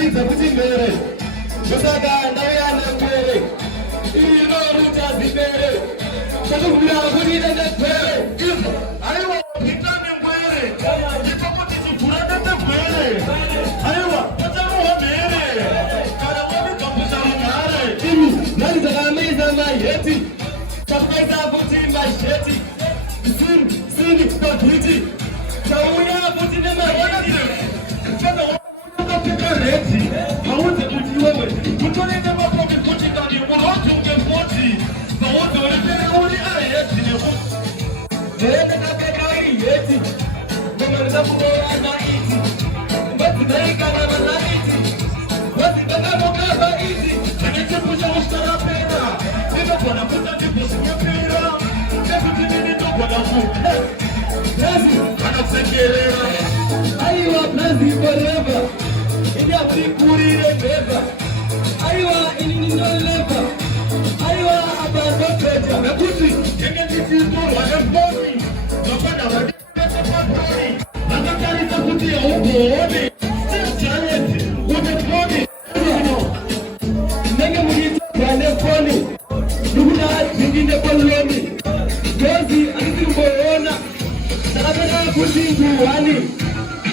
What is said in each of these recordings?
Maliza kutimere Kusaga ndayana kwere Ino ruta zibere Sakubira kudina nekwere Aiwa kitane kwere Jitopo tijifurata te kwere Aiwa Tajamu hamere Kada wami kapusa mungare Maliza kameza mayeti Chapeza kutimba sheti Sini pakiti Chauya kutine marwanati Chana Reti, I want to do you over. You don't even know what you're putting on you. How to get 40. But what do you only I yet in the book? Then I get my eating. No matter what I'm not eating. But today I got a lot eating. But the number of eating. And it's a push on the pena. You don't want to put on the push in your pena. Everything in the dog on the food. Yes, I'm not saying I want blessing forever. Kurire beba aiwa inino leba aiwa abando peja nakuti yenge titizo wanaponi napanda wadipesa paponi nakatari takuti ya ukooni challenge uneponi nenge mugito waneponi nukuna jingine koloni gozi akitimboona nakatara kutingu wani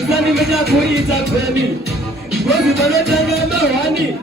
Nani meja kuita kwemi Gozi balo janga mawani